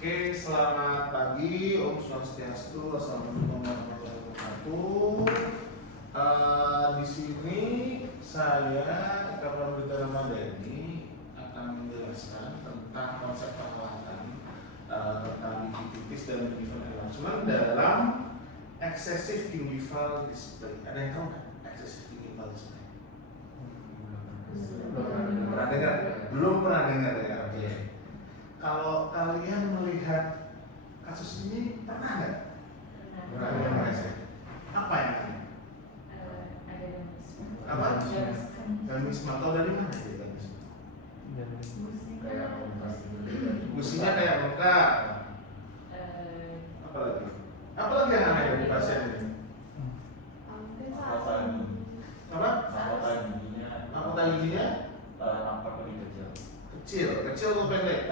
Oke, selamat pagi, Om Swastiastu, Assalamualaikum warahmatullahi wabarakatuh. Di sini saya Kapal Berita Ramadhani akan menjelaskan tentang konsep perawatan tentang gingivitis dan gingival enlargement dalam excessive gingival display. Ada yang tahu nggak excessive gingival display? Pernah dengar? Belum pernah dengar ya? Oke. Kalau kalian melihat kasus ini pernah nggak? Pernah dengar. Apa yang ada? Apa? Gamisme atau dari mana sih gamisme? Gusinya kayak lengkap. Apa lagi? Apa lagi yang aneh dari pasien ini? Apa? Mahkota giginya? Kecil atau pendek?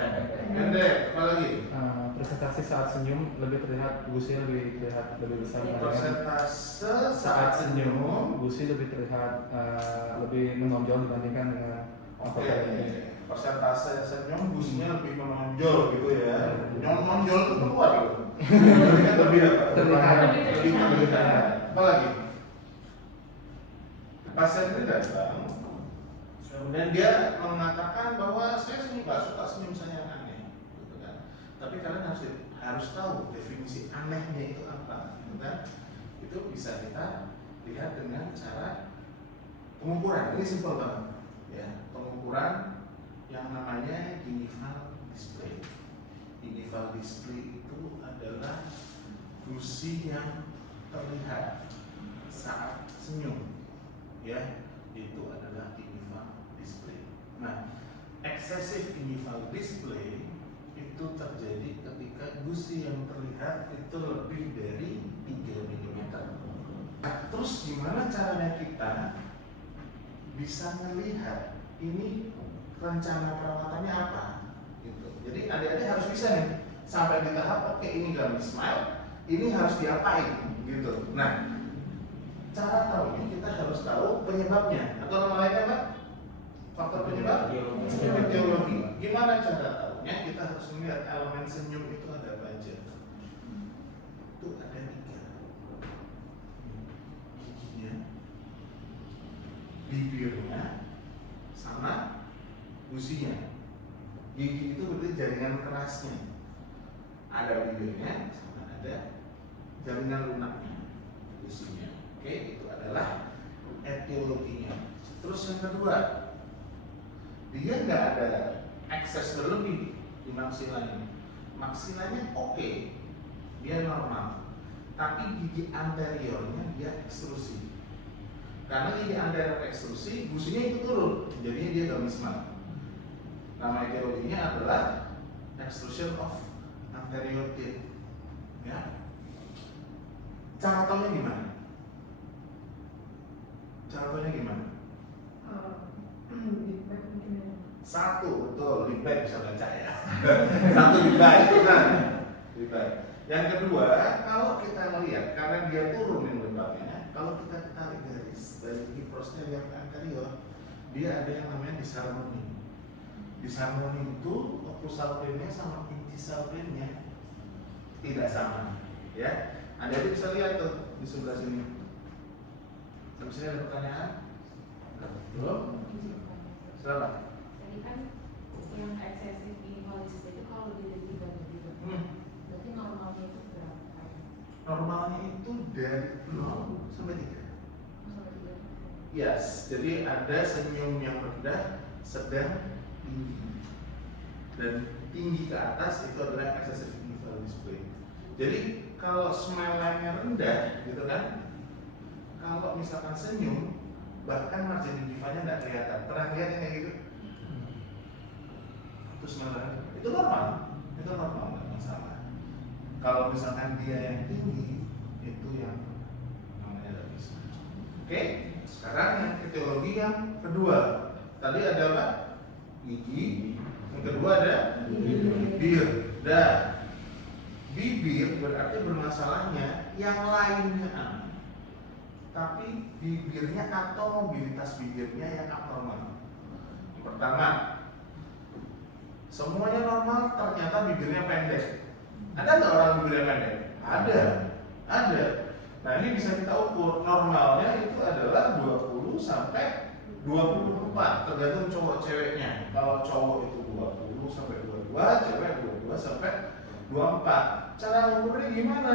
Pendek. Apa lagi? Presentasi saat senyum lebih terlihat, gusi lebih terlihat lebih besar. Persentase saat senyum gusi lebih terlihat lebih menonjol dibandingkan dengan Oke, persentase senyum gusinya lebih menonjol gitu ya. Menonjol itu keluar gitu. Lebih apa? Terlihat. Lebih terlihat. Apa lagi? Pasien ini datang, kemudian dia mengatakan bahwa saya nggak suka senyum saya yang aneh, gitu kan. Tapi kalian harus tahu definisi anehnya itu apa, gitu kan. Itu bisa kita lihat dengan cara pengukuran. Ini simpel banget, ya. Pengukuran yang namanya gingival display. Gingival display itu adalah gusi yang terlihat saat senyum, ya. Itu adalah gingival display. Nah, excessive gingival display itu terjadi ketika gusi yang terlihat itu lebih dari 3 mm. Nah, terus gimana caranya kita bisa melihat ini rencana perawatannya apa? Gitu. Jadi adik-adik harus bisa nih sampai di tahap oke, ini gamis smile, ini harus diapain gitu. Nah, cara tahunya kita harus tahu penyebabnya atau nama lainnya apa? Faktor penyebab etiologi. Gimana cara tahunya? Kita harus melihat elemen senyum itu ada apa aja. Itu ada 3. Giginya, bibirnya, sama gusinya. Gigi itu berarti jaringan kerasnya. Ada bibirnya, sama ada jaringan lunaknya, gusinya. Oke, itu adalah etiologinya. Terus yang kedua, dia nggak ada ekses berlebih di maksilanya. Maksilanya oke, dia normal. Tapi gigi anteriornya dia ekstrusi. Karena gigi anterior ekstrusi, gusinya itu turun, jadinya dia gamismal. Nama etiologinya adalah extrusion of anterior teeth. Ya. Cara tahunya gimana? Caranya gimana? Satu, betul, lip back bisa baca ya. Satu lip back, benar. Lip back. Yang kedua, kalau kita melihat karena dia turun lip backnya, kalau kita tarik garis dari gigi posterior ke anterior, dia ada yang namanya disharmony. Disharmony itu occlusal plane-nya sama incisal plane-nya tidak sama, ya. Anda bisa lihat tuh di sebelah sini. Sampai sini ada pertanyaan? Belum? Silakan. Tadi kan yang excessive gingival display itu kalau lebih dari 3 mm. Berarti normalnya itu berapa? Normalnya itu dari 0 sampai 3. Sampai 3. Yes, jadi ada senyum yang rendah, sedang, tinggi. Dan tinggi ke atas itu adalah excessive gingival display. Jadi kalau smile line-nya rendah, gitu kan? Kalau misalkan senyum, bahkan margin gingivanya nggak kelihatan. Pernah lihat yang kayak gitu? Terus malah itu normal, nggak masalah. Kalau misalkan dia yang tinggi, itu yang namanya gamisme. Oke, sekarang yang etiologi yang kedua. Tadi ada apa? Gigi. Yang kedua ada bibir. Dan bibir berarti bermasalahnya yang lainnya aman, tapi bibirnya atau mobilitas bibirnya yang abnormal. Yang pertama, semuanya normal, ternyata bibirnya pendek. Ada nggak orang bibirnya pendek? Ada. Nah ini bisa kita ukur, normalnya itu adalah 20 sampai 24, tergantung cowok ceweknya. Kalau cowok itu 20 sampai 22, cewek 22 sampai 24. Cara mengukurnya gimana?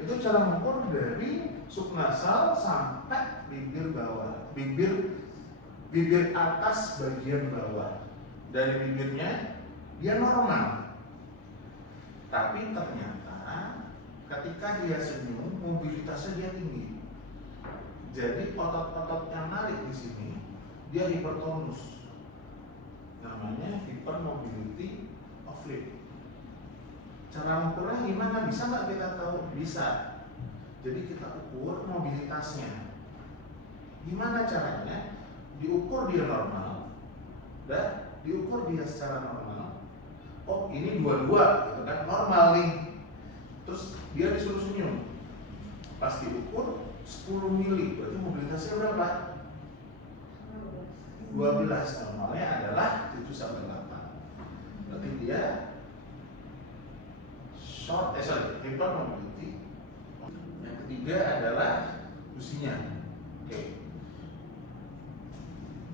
Itu cara mengukur dari subnasal sampai bibir bawah, bibir atas bagian bawah. Dari bibirnya dia normal, tapi ternyata ketika dia senyum mobilitasnya dia tinggi. Jadi otot-otot yang narik di sini dia hipertonus, namanya hypermobility of lip. Cara mengukurnya gimana? Bisa nggak kita tahu? Bisa. Jadi kita ukur mobilitasnya. Gimana caranya? Diukur dia normal, dan diukur dia secara normal. Oh ini 22, gitu kan? Normal nih. Terus dia disuruh senyum. Pas diukur 10 mili, berarti mobilitasnya berapa? 12. Normalnya adalah 7 sampai 8. Berarti dia hypermobility. Yang ketiga adalah gusinya. Oke.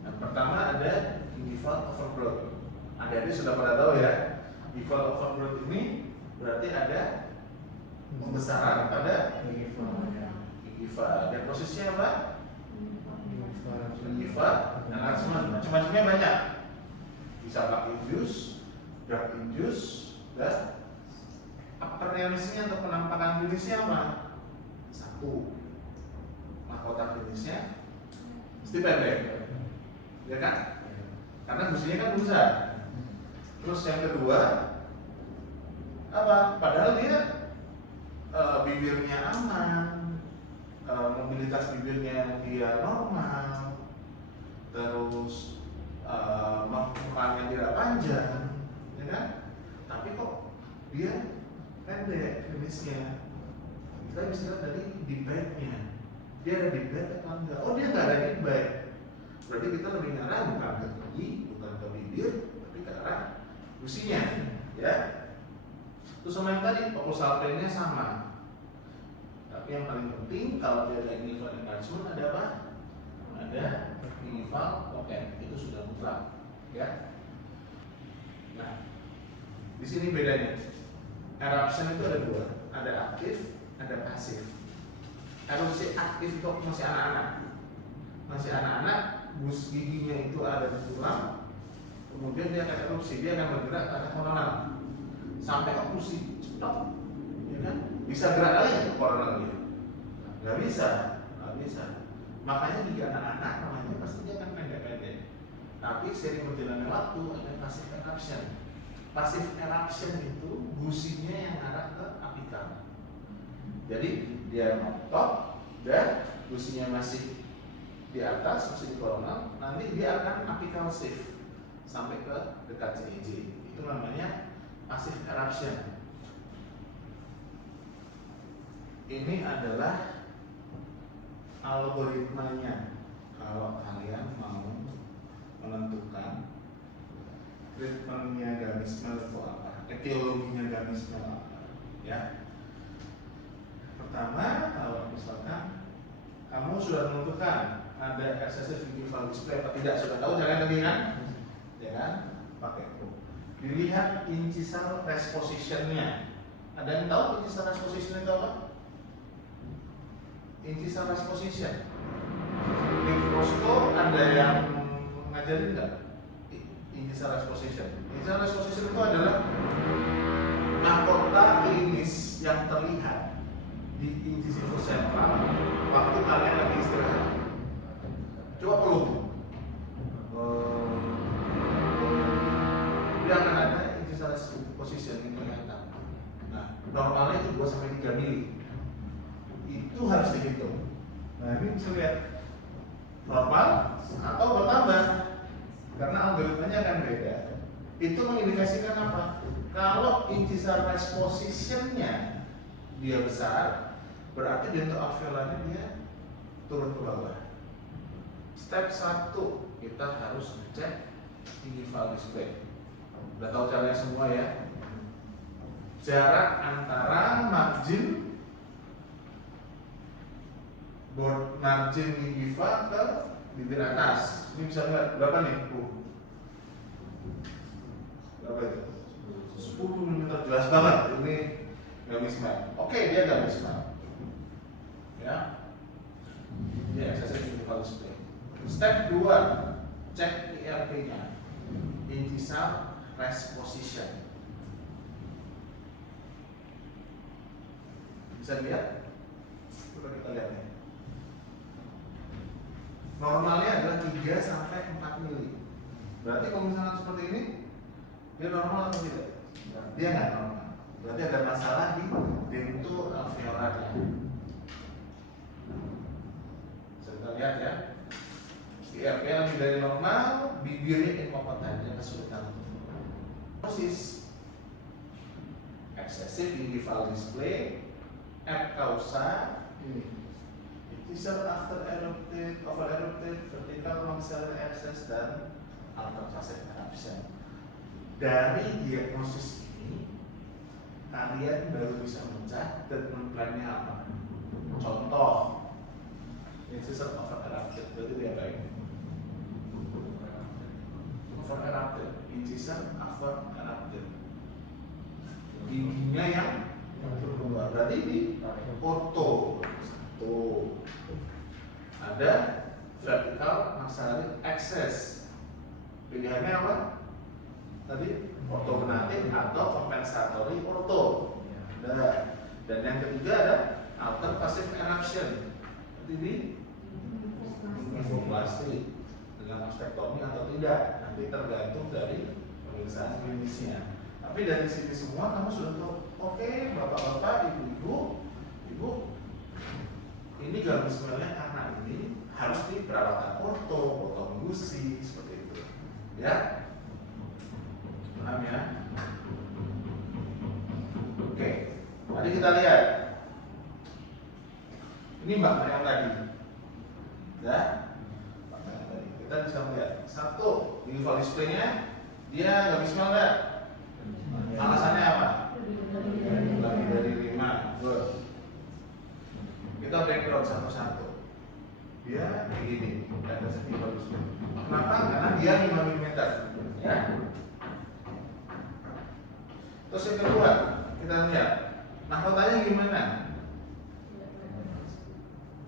Yang pertama ada gingival overgrowth. Adik-adik sudah pada tahu ya. Gingival overgrowth ini berarti ada pembesaran pada gingiva. Dan posisinya apa? Gingiva dan macam-macamnya banyak. Bisa pakai induce, drug induce, dan appearance-nya atau penampakan klinisnya apa? Satu, mahkota klinisnya mesti pendek, ya kan? Karena gusinya kan besar. Terus yang kedua apa? Padahal dia bibirnya aman, mobilitas bibirnya dia normal, terus mukanya tidak panjang, ya kan? Tapi kok dia pendek klinisnya. Kita bisa lihat dari deep bite-nya. Dia ada deep bite atau enggak? Oh dia nggak ada deep bite. Berarti kita lebih ngarah bukan ke gigi, bukan ke bibir, tapi ke arah gusinya, ya. Terus sama yang tadi, proposal plan-nya sama. Tapi yang paling penting kalau dia ada gingival enlargement ada apa? Ada gingival pocket. Itu sudah mutlak, ya. Nah, di sini bedanya. Eruption itu ada dua, ada aktif, ada pasif. Erupsi aktif itu masih anak-anak, gus giginya itu ada di tulang, kemudian dia akan erupsi, dia akan bergerak ke arah koronal sampai okusi, cepat, ya kan? Bisa gerak lagi ke koronalnya? Nggak bisa. Makanya di anak-anak namanya pasti dia akan pendek-pendek. Tapi sering berjalannya waktu ada pasif eruption. Pasif eruption itu gusinya yang arah ke apikal. Jadi dia top dan gusinya masih di atas, masih di koronal. Nanti dia akan apical shift sampai ke dekat CEJ. Itu namanya pasif eruption. Ini adalah algoritmanya kalau kalian mau menentukan treatmentnya gummy smell itu apa, etiologinya gummy smell apa, ya. Pertama, kalau misalkan kamu sudah menentukan ada excessive gingival display atau tidak, sudah tahu caranya lagi kan? Ya kan? Pakai itu. Dilihat incisal resposition-nya. Ada yang tahu incisal resposition itu apa? Incisal resposition. Di Roscoe ada yang ngajarin nggak? Incisal resposition. Incisal resposition itu adalah mahkota klinis yang terlihat di incisivus sempral waktu kalian lagi istirahat. Coba peluk. Dia akan ada incisal resposition yang kelihatan. Nah, normalnya itu 2 sampai 3 mili. Itu harus dihitung. Nah, ini bisa lihat normal atau bertambah. Karena algoritmanya akan beda. Itu mengindikasikan apa? Kalau incisal resposition-nya dia besar, berarti dental alveolarnya dia turun ke bawah. Step 1 kita harus ngecek gingival display. Udah tahu caranya semua ya. Jarak antara margin gingiva ke bibir atas. Ini bisa lihat berapa nih? Berapa itu? 10 mm, jelas banget. Ini nggak mismatch. Oke, dia nggak mismatch. Ya. Ya, saya gingival display. Step 2, cek IRP-nya. Incisal rest position. Bisa lihat? Coba kita lihat nih. Normalnya adalah 3 sampai 4 mili. Berarti kalau misalnya seperti ini, dia normal atau tidak? Dia nggak normal. Berarti ada masalah di dentur alveolarnya. Bisa kita lihat ya. IRP lebih dari normal, bibirnya inkompeten, dia kesulitan. Proses excessive gingival display, F causa ini. Incisal after erupted, over erupted, vertical maxillary access dan alternative eruption. Dari diagnosis ini, kalian baru bisa mencari treatment plan-nya apa. Contoh, incisal over erupted, berarti dia apa ini? Over erupted, incisal over erupted. Giginya yang keluar, berarti di ortho. Tuh. Ada vertical maxillary access. Pilihannya apa? Tadi ortognatik atau compensatory ortho. Ada. Dan yang ketiga ada alter passive eruption. Jadi gingivomastia dengan mastektomi atau tidak, nanti tergantung dari pemeriksaan klinisnya. Tapi dari sini semua kamu sudah tahu. Oke, bapak-bapak, ibu-ibu, ini gabus melnya karena ini harus di perawatan orto, potong gusi, seperti itu. Ya, paham ya? Oke, mari kita lihat. Ini mbak yang tadi, ya. Kita bisa melihat. Satu, gingival display-nya dia gabus mel nggak? Alasannya apa? Lebih dari 5. Good. Kita breakdown satu-satu. Dia begini, dan segi bagus. Kenapa? Karena dia 5 mm. Ya. Terus yang kedua, kita lihat mahkotanya gimana?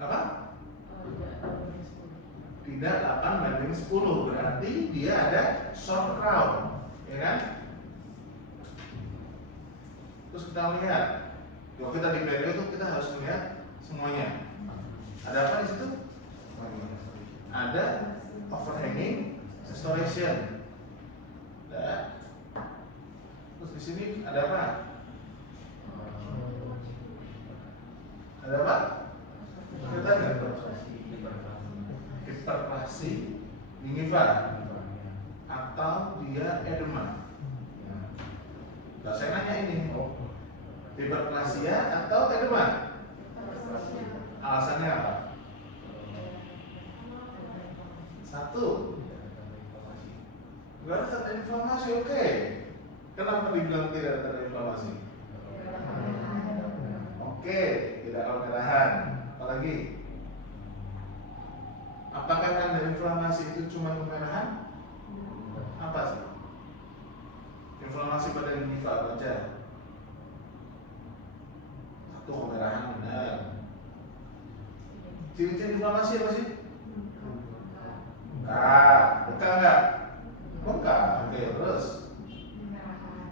Apa? Tidak 8/10, berarti dia ada short crown, ya kan? Terus kita lihat, kalau kita di perio itu kita harus melihat semuanya. Ada apa di situ? Ada overhanging restoration. Nah, terus di sini ada apa? Ada apa? Kita nggak? Hiperplasi gingiva atau dia edema. Nah, saya nanya ini, hiperplasia atau edema? Alasannya apa? Satu, berarti ada inflamasi, oke. Kenapa dibilang tidak ada inflamasi? Oke, tidak kemerahan. Apalagi? Apakah tanda inflamasi itu cuma kemerahan? Apa sih? Inflamasi pada gingiva baca. Satu, kemerahan, benar. Ciri-ciri inflamasi apa sih? Bekal nggak? Bekal. Oke, terus?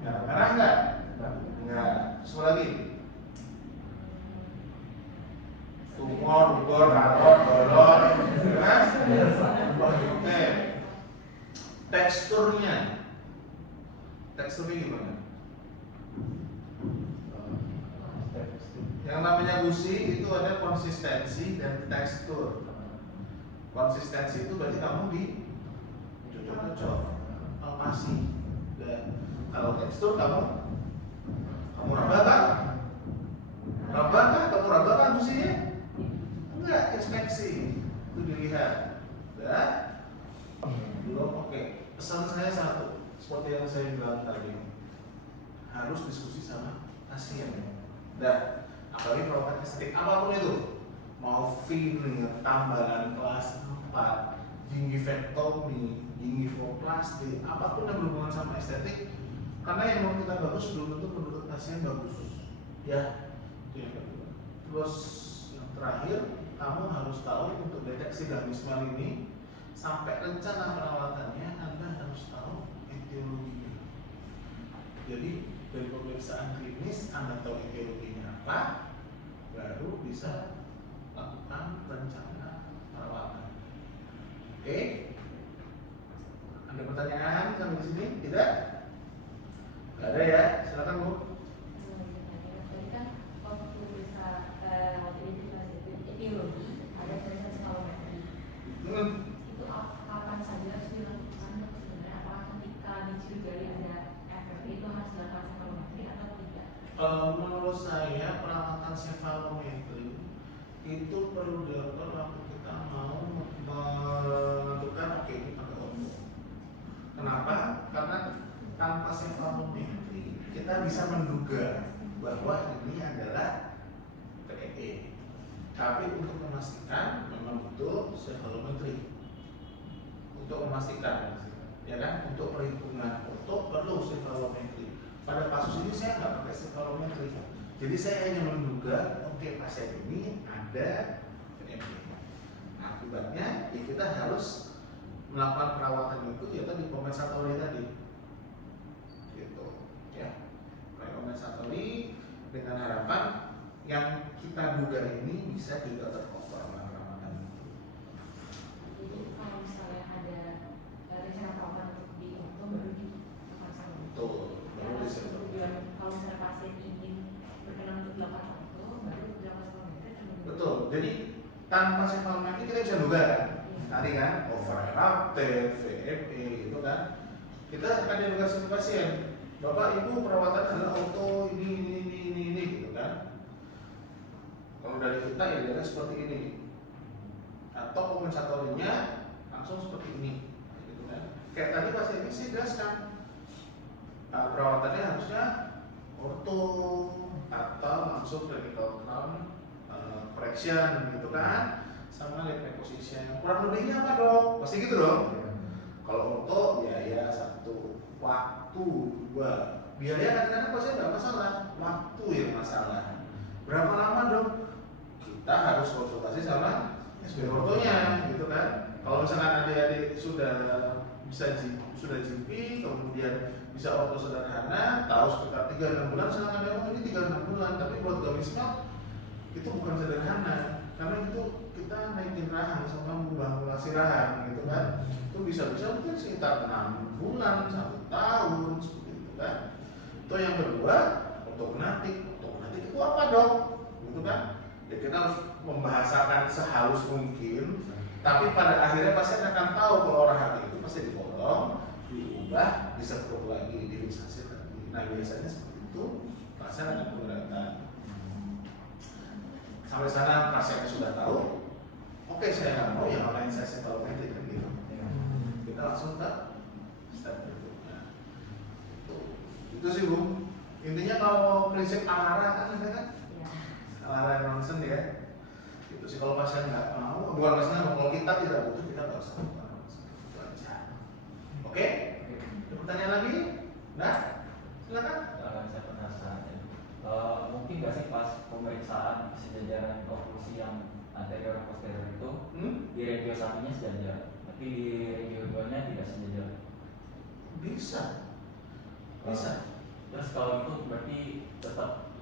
Merah nggak? Nggak. Terus lagi? Tumor, bubur, karot, bolon, oke. Teksturnya gimana? Yang namanya gusi itu ada konsistensi dan tekstur. Konsistensi itu berarti kamu di cocok-cocok, palpasi. Dan kalau tekstur kamu raba-raba gusinya? Enggak, inspeksi itu dilihat. Dan belum oke. Pesan saya satu, seperti yang saya bilang tadi, harus diskusi sama pasien. Dan apalagi perawatan estetik apapun itu, mau filler, tambahan kelas 4, gingivektomi, gingivoplasti, apapun yang berhubungan sama estetik, karena yang mau kita bagus belum tentu menurut pasien bagus. Ya, itu yang kedua. Terus yang terakhir, kamu harus tahu untuk deteksi gamismal ini sampai rencana perawatannya, Anda harus tahu etiologinya. Jadi dari pemeriksaan klinis Anda tahu etiologinya apa, baru bisa lakukan rencana perawatan. Oke? Ada pertanyaan sampai di sini? Tidak? Gak ada ya? Silakan Bu. Tadi kan waktu bisa waktu identifikasi etiologi ada tulisan psikolometri. Itu kapan saja harus dilakukan sebenarnya? Apakah ketika dicurigai ada FFP itu harus dilakukan psikolometri atau tidak? Menurut saya perawatan sefalometri itu perlu dilakukan waktu kita mau menentukan oke ini pakai orto. Kenapa? Karena tanpa sefalometri kita bisa menduga bahwa ini adalah PEE. Tapi untuk memastikan memang betul sefalometri. Untuk memastikan, ya kan? Untuk perhitungan orto perlu sefalometri. Pada kasus ini saya nggak pakai sefalometri. Jadi saya hanya menduga, oke pasien ini ada PEE. Akibatnya ya kita harus melakukan perawatan itu ya tadi kompensatori tadi. Gitu, ya. Kompensatori dengan harapan yang kita duga ini bisa juga tercover sama perawatan itu. Jadi kalau misalnya ada rencana perawatan untuk di orto baru dilakukan sama. Betul. Baru Kalau bisa. tujuan kalau misalnya pasien ingin berkenan untuk dilakukan orto baru dilakukan psikolometri. Betul. Jadi tanpa sefalometri kita bisa duga kan? Tadi kan overerupted, VFE itu kan. Kita akan edukasi pasien. Bapak Ibu perawatan adalah orto ini gitu kan. Kalau dari kita ya dia seperti ini. Atau kompensatorinya langsung seperti ini gitu kan. Kayak tadi pasien ini sih jelaskan. Perawatannya harusnya orto atau langsung clinical crown correction gitu kan, sama lip reposition. Kurang lebihnya apa dok? Pasti gitu dong. Kalau orto biaya 1, waktu 2. Biaya kadang-kadang pasti nggak masalah, waktu yang masalah. Berapa lama dok? Kita harus konsultasi sama SPP ortonya gitu kan. Kalau misalkan adik-adik sudah sudah GP, kemudian bisa orto sederhana, tahu sekitar 3-6 bulan, silakan demo ini 3-6 bulan. Tapi buat gamismal itu bukan sederhana, karena itu kita naikin rahang sama mengubah rahang gitu kan. Itu bisa-bisa mungkin sekitar 6 bulan, 1 tahun seperti itu kan. Itu yang kedua, ortognatik. Ortognatik itu apa dok? Gitu kan. Ya kita harus membahasakan sehalus mungkin, tapi pada akhirnya pasien akan tahu kalau rahang itu pasti dipotong, diubah, disetruk lagi, difiksasi lagi. Nah biasanya seperti itu, pasien akan keberatan. Sampai sana pasiennya sudah tahu, oke saya nggak mau yang lain saya sefalometri kan gitu. Kita langsung ke step berikutnya. Itu sih Bu. Intinya kalau prinsip Amara kan ada kan? Amara Ronson ya. Itu sih kalau pasien nggak mau, bukan pasien kalau kita tidak butuh kita nggak usah lakukan. Itu aja. Oke? Ada pertanyaan lagi? Nah, silakan. Saya penasaran ya. Mungkin nggak sih pas pemeriksaan sejajaran oklusi yang anterior posterior itu di regio satunya sejajar, tapi di regio 2-nya tidak sejajar? Bisa. Terus kalau itu berarti tetap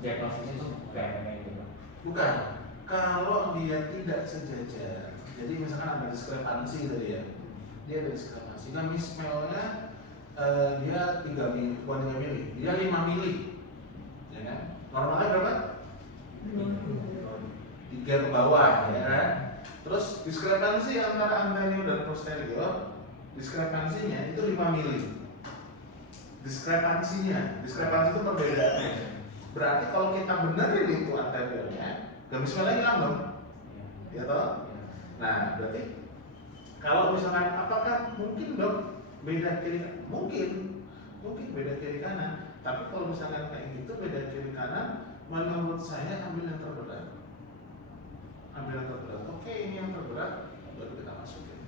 diagnosisnya itu kayak gitu? Bukan. Kalau dia tidak sejajar, jadi misalkan ada diskrepansi tadi ya, dia ada diskrepansi. Nah, mismelnya dia 3 mili, bukan 3 mili, dia 5 mili, ya kan? Normalnya berapa? 3 ke bawah, ya kan? Terus diskrepansi antara anterior dan posterior, diskrepansinya itu 5 mili. Diskrepansi itu perbedaannya. Berarti kalau kita benerin itu anteriornya, gamismal lagi hilang dong, ya toh? Nah, berarti Kalau misalkan apakah mungkin dok beda kiri mungkin beda kiri kanan, tapi kalau misalkan kayak gitu beda kiri kanan, menurut saya ambil yang terberat. Oke, ini yang terberat baru kita masukin.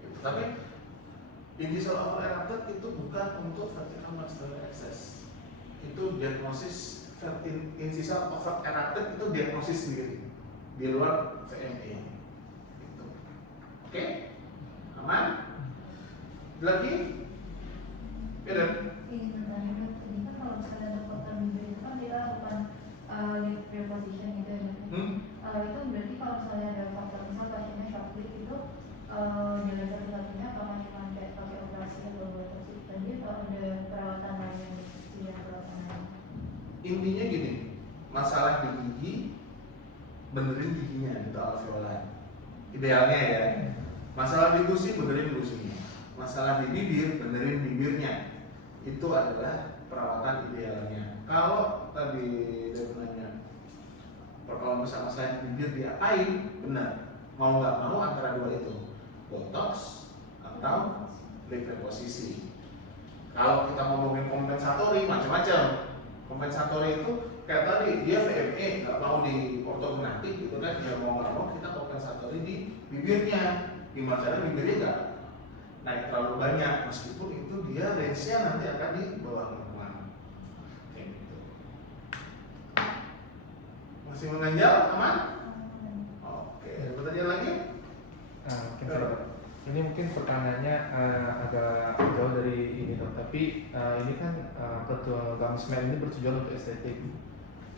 Gitu. Tapi incisal over erupted itu bukan untuk vertical maxillary access. Itu diagnosis incisal over erupted itu diagnosis sendiri di luar VMA. Gitu. Oke, aman? Lagi? Beda? Ini kan kalau misalnya ada kotor bibir itu kan dia lakukan lip reposition gitu ya. Itu berarti kalau misalnya ada faktor misal pasiennya shock itu jalan satu-satunya apakah cuma kayak pakai operasi atau operasi? Dan dia kalau ada perawatan lain yang tidak perawatan lain. Intinya gini, masalah di gigi benerin giginya gitu alveolar. Idealnya ya. Masalah di gusi benerin gusinya. Masalah di bibir benerin bibirnya. Itu adalah perawatan idealnya. Kalau tadi dia nanya, kalau misalnya saya bibir diapain, benar. Mau nggak mau antara dua itu, botox atau lip reposisi. Kalau kita ngomongin kompensatori macam-macam. Kompensatori itu kayak tadi dia VME nggak mau di ortognatik gitu kan, dia mau nggak mau kita kompensatori di bibirnya. Gimana caranya bibirnya nggak naik terlalu banyak, meskipun itu dia range-nya nanti akan di bawah normal. Kayak gitu. Masih mengganjal, aman? Oke, ada pertanyaan lagi? Mungkin ini mungkin pertanyaannya agak jauh dari ini dok, tapi ini kan ketua Gamusmed ini bertujuan untuk estetik,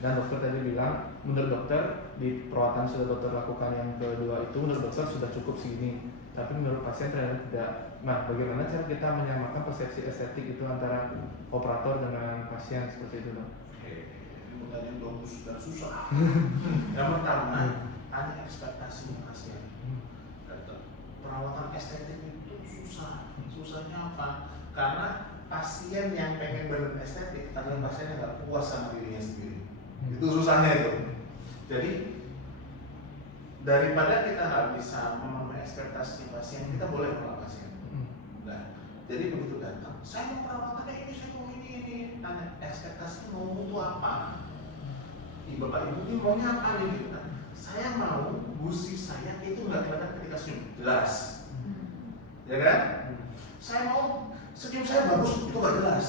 dan dokter tadi bilang menurut dokter di perawatan sudah dokter lakukan yang kedua itu menurut dokter sudah cukup segini, tapi menurut pasien ternyata tidak. Nah, bagaimana cara kita menyamakan persepsi estetik itu antara operator dengan pasien seperti itu dok? Oke, ini pertanyaan bagus dan susah. Yang pertama, tanya ekspektasinya pasien. Perawatan estetik itu susah. Susahnya apa? Karena pasien yang pengen bener estetik adalah pasien yang nggak puas sama dirinya sendiri. Itu susahnya itu. Jadi daripada kita nggak bisa memenuhi ekspektasi pasien, kita boleh menolak pasien. Nah, jadi begitu datang, saya mau perawatannya ini, saya mau ini. Tanya ekspektasi mau itu apa? Bapak ibu ini maunya apa nih gitu kan? Saya mau gusi saya itu nggak kelihatan ketika senyum, jelas, ya kan? Saya mau senyum saya bagus, itu nggak jelas.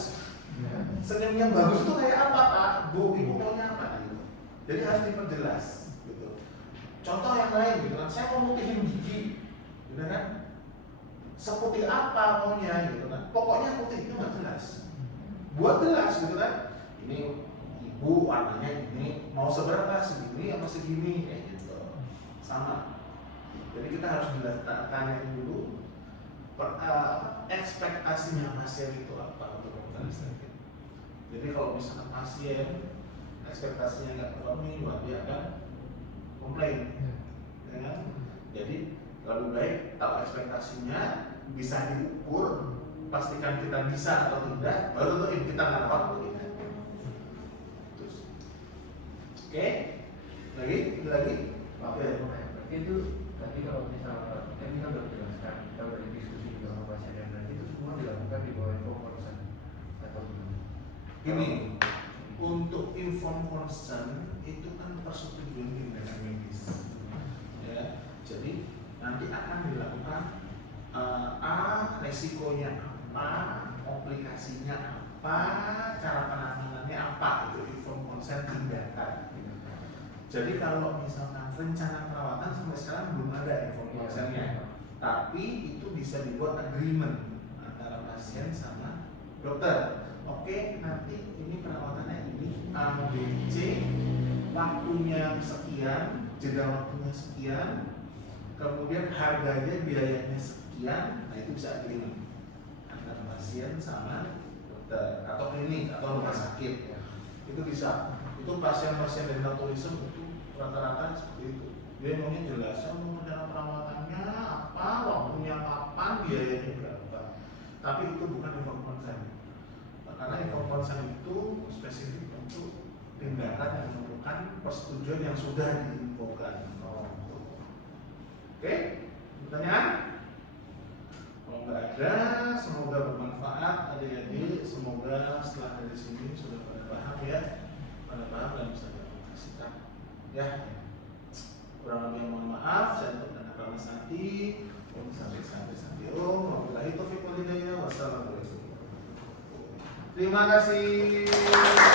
Senyum yang bagus itu kayak apa pak? Bu, ibu maunya apa gitu? Jadi harus diperjelas, gitu. Contoh yang lain gitu kan? Saya mau mutihin gigi, benar kan? Seputih apa maunya gitu kan? Pokoknya putih itu nggak jelas. Buat jelas gitu kan? Ini ibu warnanya ini mau seberapa, segini apa segini kayak gitu. Sama. Jadi kita harus tanyain dulu ekspektasinya pasien itu apa untuk perawatan estetik. Jadi kalau misalkan pasien ekspektasinya nggak terpenuhi, dia akan komplain, ya kan? Jadi lebih baik tahu ekspektasinya, bisa diukur, pastikan kita bisa atau tidak, baru tentuin kita nggak dapat atau tidak. Terus, oke, lagi. Berarti itu tadi kalau misalnya kita udah jelaskan, kita udah diskusi juga sama pasien dan berarti itu semua dilakukan di bawah inform consent atau gimana? Ini untuk inform consent itu kan persetujuan tindakan medis, ya. Jadi nanti akan dilakukan resikonya apa, komplikasinya apa, cara penanganannya apa, itu inform consent tindakan. Jadi kalau misalkan rencana perawatan sampai sekarang belum ada inform consentnya, tapi itu bisa dibuat agreement antara pasien sama dokter. Oke, nanti ini perawatannya ini A, B, C, waktunya sekian, jeda waktunya sekian, kemudian harganya, biayanya sekian. Nah itu bisa agreement antara pasien sama dokter atau klinik atau rumah sakit. Itu bisa. Itu pasien-pasien dental tourism itu rata-rata seperti itu. Dia maunya jelas, mau rencana perawatannya apa, waktunya kapan, biayanya berapa. Tapi itu bukan inform consent. Karena inform consent itu spesifik untuk tindakan yang memerlukan persetujuan yang sudah diinfokan. Oke, pertanyaan? nggak ada, semoga bermanfaat adik-adik, semoga setelah dari sini sudah pada paham ya, pada paham dan bisa diaplikasikan ya. Kurang lebih mohon maaf, saya untuk dan akan nanti sampai wabillahi taufiq wal hidayah. Wassalamualaikum. Terima kasih.